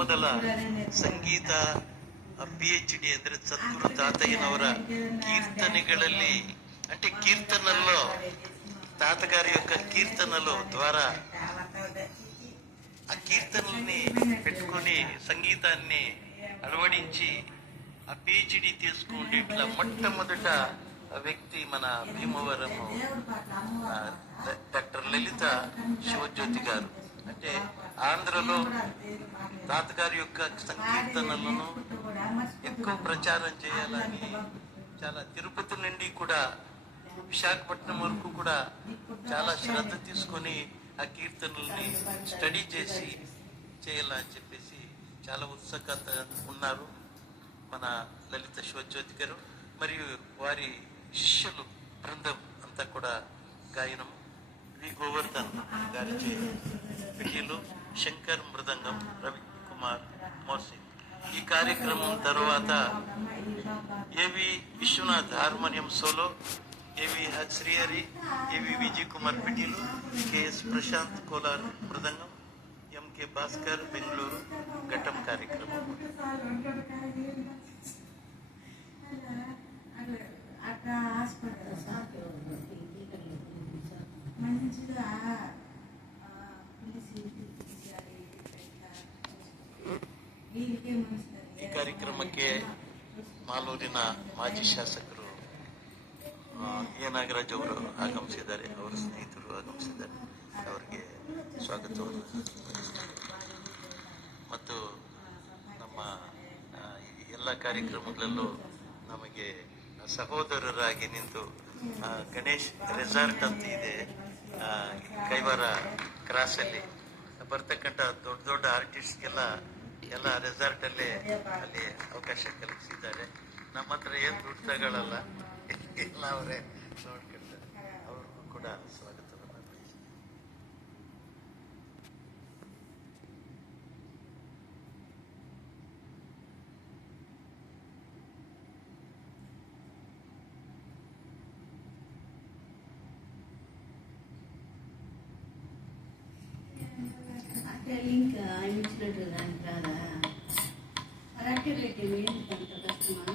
ಮೊದಲ ಸಂಗೀತ PhD ಅಂದ್ರೆ ಸದ್ಗುರು తాతయ్యನವರ కీర్తనಗಳಲ್ಲಿ అంటే కీర్తనల్లో తాతగారి యొక్క కీర్తనలు ద్వారా ఆ కీర్తనల్ని పెట్టుకొని సంగీతాన్ని అలవడించి ఆ PhD తీసుకుంటే ఇట్లా మొట్టమొదట వ్యక్తి మన భీమవరము డాక్టర్ లలిత శివజ్యోతి గారు. అంటే ఆంధ్రలో తాతగారి యొక్క సంకీర్తనలను ఎక్కువ ప్రచారం చేయాలని చాలా తిరుపతి నుండి కూడా విశాఖపట్నం వరకు కూడా చాలా శ్రద్ధ తీసుకొని ఆ కీర్తనల్ని స్టడీ చేసి చేయాలని చెప్పేసి చాలా ఉత్సుకత ఉన్నారు మన లలిత శివజ్యోతి గారు. మరియు వారి శిష్యులు బృందం అంతా కూడా గాయనం. వి గోవర్ధన్ గారి పిడియలు, శంకర్ మృదంగం, రవికుమార్ మోర్సింగ్. ఈ కార్యక్రమం తర్వాత ఏవి విశ్వనాథ్ హార్మోనియం సోలో, ఏవి శ్రీహరి, ఏవి విజయ్ కుమార్ పిడియలు, KS ప్రశాంత్ కోలార్ మృదంగం, MK భాస్కర్ బెంగళూరు ఘట్టం కార్యక్రమం. ಈ ಕಾರ್ಯಕ್ರಮಕ್ಕೆ ಮಾಲೂರಿನ ಮಾಜಿ ಶಾಸಕರು ಎ ನಾಗರಾಜ್ ಅವರು ಆಗಮಿಸಿದ್ದಾರೆ, ಅವರ ಸ್ನೇಹಿತರು ಆಗಮಿಸಿದ್ದಾರೆ. ಅವರಿಗೆ ಸ್ವಾಗತವನ್ನು ಮತ್ತು ನಮ್ಮ ಎಲ್ಲ ಕಾರ್ಯಕ್ರಮಗಳಲ್ಲೂ ನಮಗೆ ಸಹೋದರರಾಗಿ ನಿಂತು ಗಣೇಶ್ ರೆಸಾರ್ಟ್ ಅಂತ ಇದೆ ಕೈವಾರ ಕ್ರಾಸಲ್ಲಿ ಬರ್ತಕ್ಕಂಥ ದೊಡ್ಡ ದೊಡ್ಡ ಆರ್ಟಿಸ್ಟ್ಗೆಲ್ಲ ಎಲ್ಲ ರೆಸಾರ್ಟಲ್ಲೇ ಅಲ್ಲಿ ಅವಕಾಶ ಕಲ್ಪಿಸಿದ್ದಾರೆ. ನಮ್ಮ ಹತ್ರ ಏನು ದುಡ್ಡು ತಗೊಳ್ಳಲ್ಲ, ಎಲ್ಲ ಅವರೇ ನೋಡ್ಕೊಳ್ತಾರೆ. ಅವ್ರಿಗೂ ಕೂಡ ಸ್ವಾಗತವನ್ನು ಬಯಸ್ತೀನಿ. లింక్ ఇచ్చినట్టు దానికి రాదా? కరెక్ట్ పెట్టి ఏంటి అంత కష్టమా?